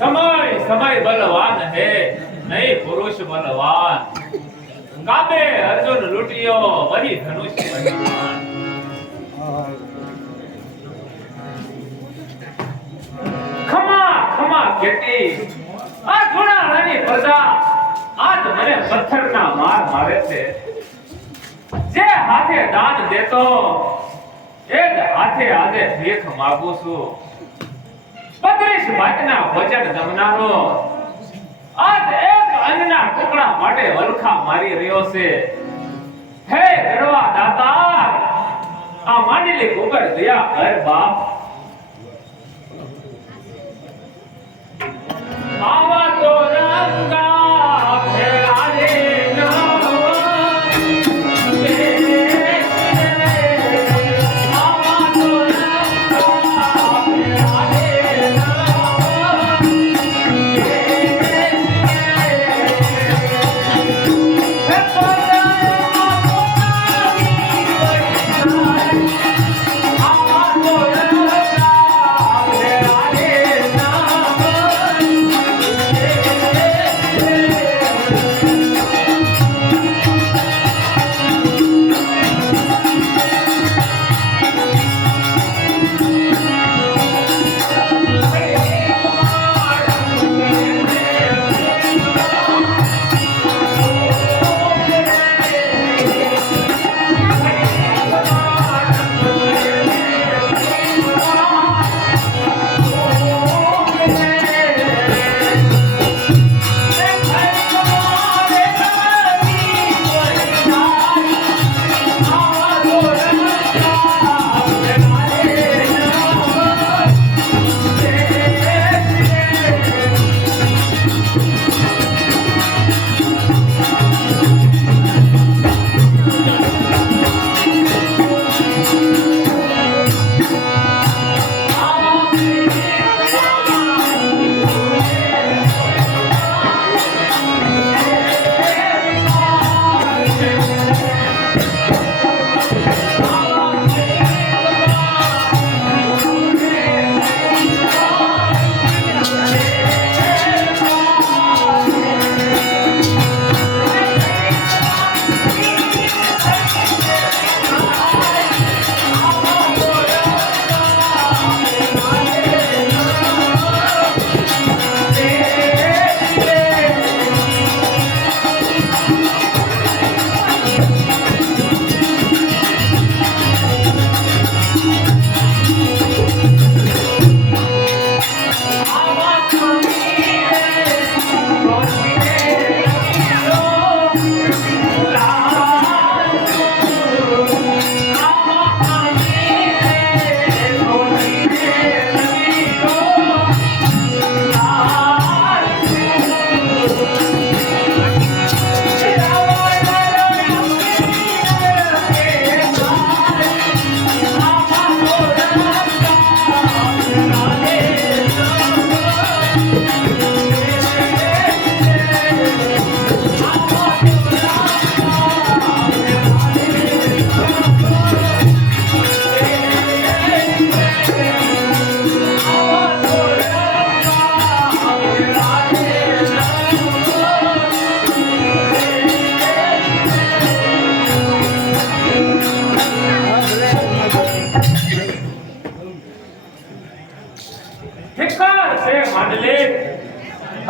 समय बलवान है नहीं पुरुष बलवान काबे अर्जुन लुटियो वही धनुष बलवान खमा खमा कहती आ थोड़ा रानी प्रजा आज મને પથ્થરના માર મારે છે જે હાથે દાન દેતો એ જ હાથે આજે ભીખ માંગુ છું 35 ભાતના ભોજન જમનારો આજ એક અન્નના ટુકડા માટે વલખા મારી રહ્યો છે હે ગણવા દાતા આ માંડલી ઉપર દયા કર બાપ આવા તો રંગા ફેરાલે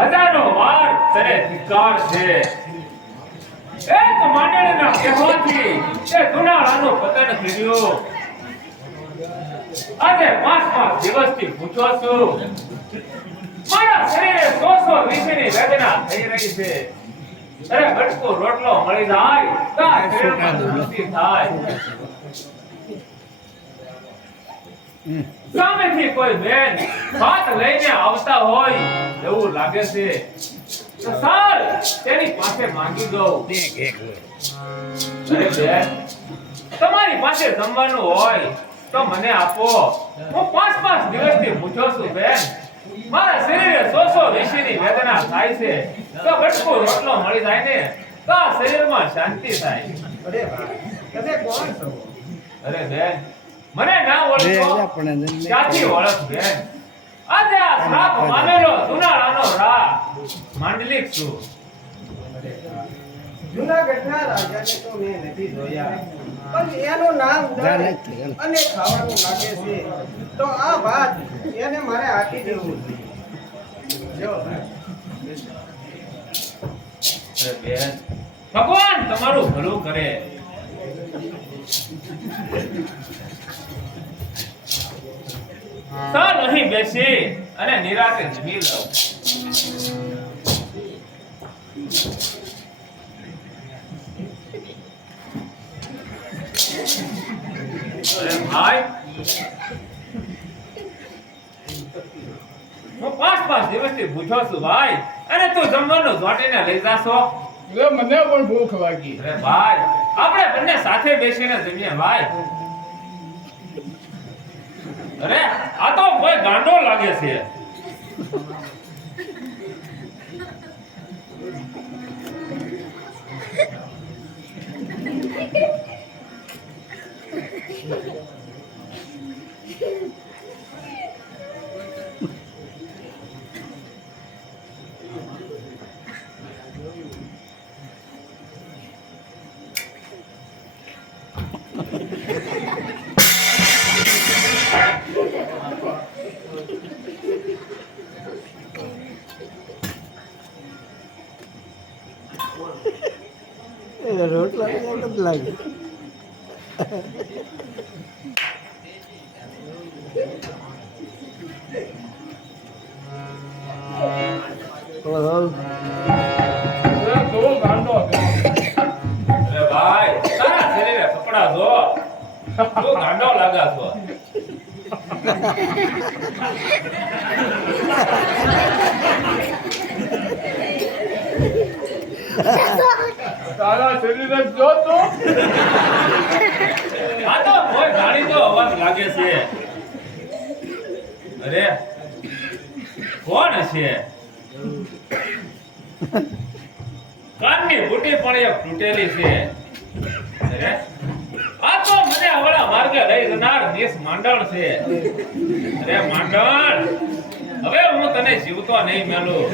હજારો વાર તને ધિક્કાર છે એક માંડળના કહેવાથી તે દુનાળાનો પતન કર્યો આજે 5 દિવસથી પૂછો છું મારા શરીરે 120 ની વેદના થઈ રહી છે અરે બટકો રોટલો મળી જાય તો શરીરમાં તૃપ્તિ થાય સામેથી કોઈ બેન વાત લઈને આવતા હોય એવું લાગે છે તો સાર તેની પાસે માંગી દઉં અરે બેન તમારી પાસે જમવાનું હોય તો મને આપો હું 5 દિવસથી પૂછો છું બેન મારા શરીરે 120 ની વેદના થાય છે તો બટકો રોટલો મળી જાય ને તો શરીરમાં શાંતિ થાય અરે વાહ તમે કોણ છો અરે બેન મને ના ઓળખો ક્યાંથી ઓળખ બેન આજે આ શ્રાપ મામેલો સુનાળાનો રા માંડલિક છું. જૂનાગઢના રાજાને તો મેં નથી જોયા, પણ એનું નામ અને ખાવાનું લાગે છે, તો આ વાત એને મારે આપી દેવું છે. જો અરે બેન, ભગવાન તમારું ભલું કરે. ચાલ અહીં બેસી અને નિરાંતે જમી લઉં. અરે ભાઈ, હું 5 દિવસથી ભૂખ્યો છું ભાઈ, અને તું જમવાનું જોટીને લઈ જાશો? મને પણ ભૂખ લાગી. અરે ભાઈ, આપણે બંને સાથે બેસીને જમીએ ભાઈ. અરે આ તો કોઈ ગાંડો લાગે છે. રોટલા એક જ લાગે. અરે ભાઈ, તારા શરીરે કપડા જો, તું ગાંડો લાગા છો. તારા શરીરે જો તો આ તો કોઈ જાણીતો અવાજ લાગે છે. અરે કોણ છે? કાનની બુટી પણ એક તૂટેલી છે. અરે આ તો મને હવળા માર્ગે લઈ જનાર દેશ માંડણ છે. અરે માંડણ, હવે હું તને જીવતો નહીં મેલું.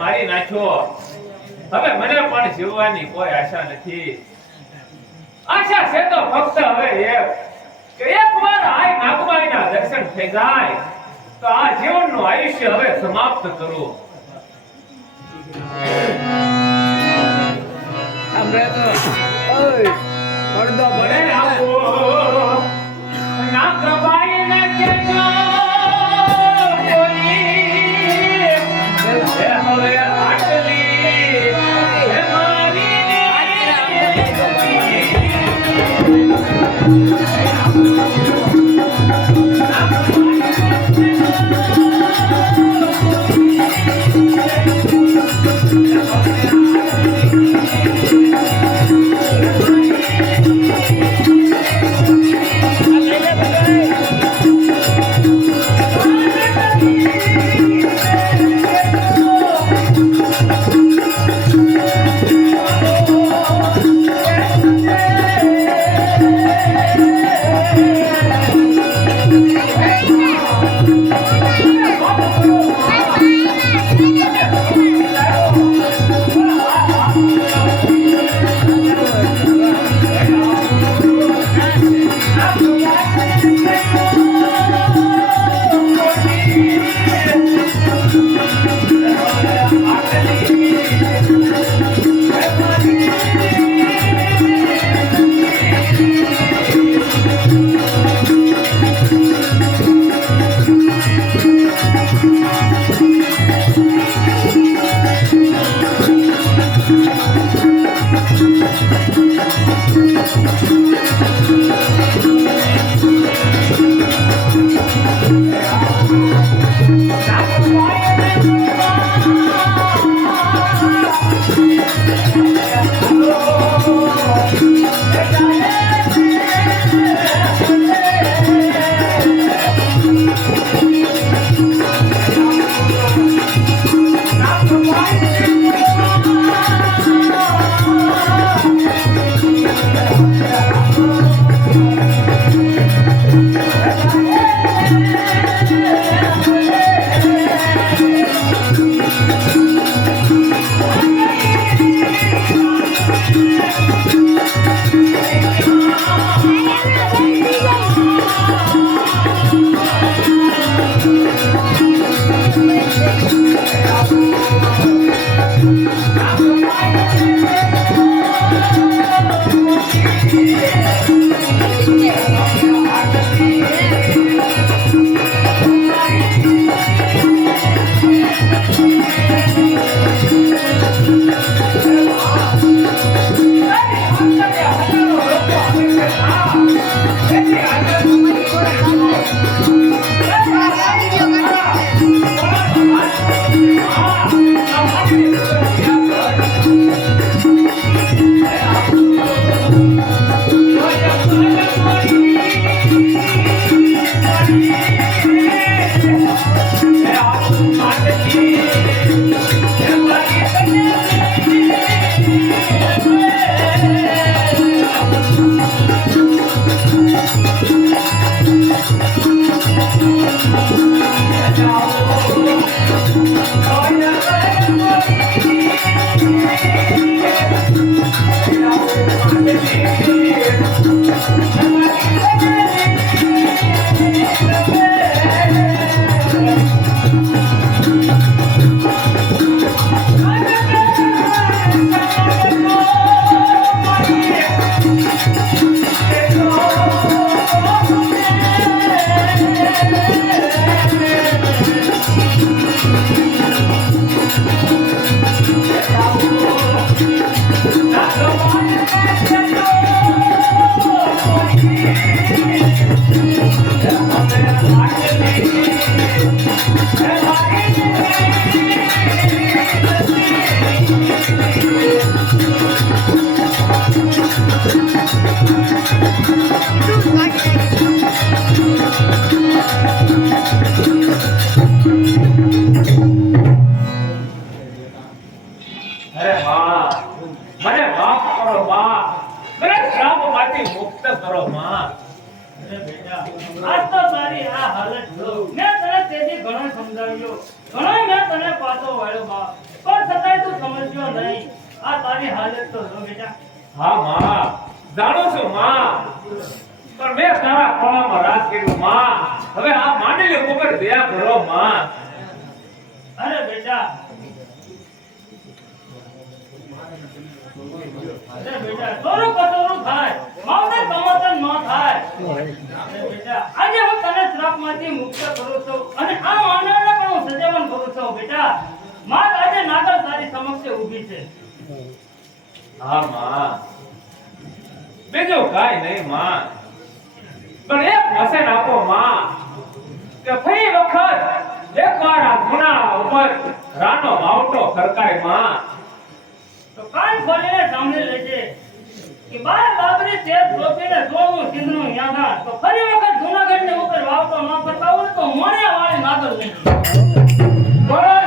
મારી નાખ્યો. હવે મને પણ જીવવાની કોઈ આશા નથી. આશા છે તો ફક્ત હવે કે એકવાર આ નાગબાઈના દર્શન થઈ જાય તો આ જીવનનું આયુષ્ય હવે સમાપ્ત કરું. નાગબાઈને કેજો અરે માં, મને માફ કરો માં, મને શ્રાપમાંથી મુક્ત કરો માં. અરે બેટા, આજ તો તારી આ હાલત જો. મેં તને તેથી ઘણો સમજાવ્યો, ઘણો મેં તને પાછો વાળ્યો બા, પણ છતાંય તું સમજ્યો નહીં. આ તારી હાલત તો જો બેટા. હા માં, જાણું છું માં, પણ મેં તારા ખોળામાં રાજ કર્યું માં. હવે આ માંડલી ઉપર દયા કરો માં. અરે બેટા, અરે બેટા, ચોરું કચોરું થાય, માવતર કમાતર ન થાય. અરે બેટા, આજે હું તને શ્રાપમાંથી મુક્ત કરું છું અને આ માનવને પણ હું સજેવન કરું છું બેટા. માત આજે નાગર તારી સમક્ષ ઊભી છે. હા માં, બીજું કાંઈ નહીં માં, પણ એક વચન આપો માં કે ફરી વખત એકવાર આ ગુના ઉપર રાનો વાવટો ખરકાય માં. તો કાન ખોલીને સાંભળી લેજે કે બાર બાબરી તેજ રોપીને સોળમું સિંધનું યાદા. તો ફરી વખત જૂનાગઢની ઉપર વાવતો ન કરતા હોય તો મોરે વાળી નાગર નહીં. બોલો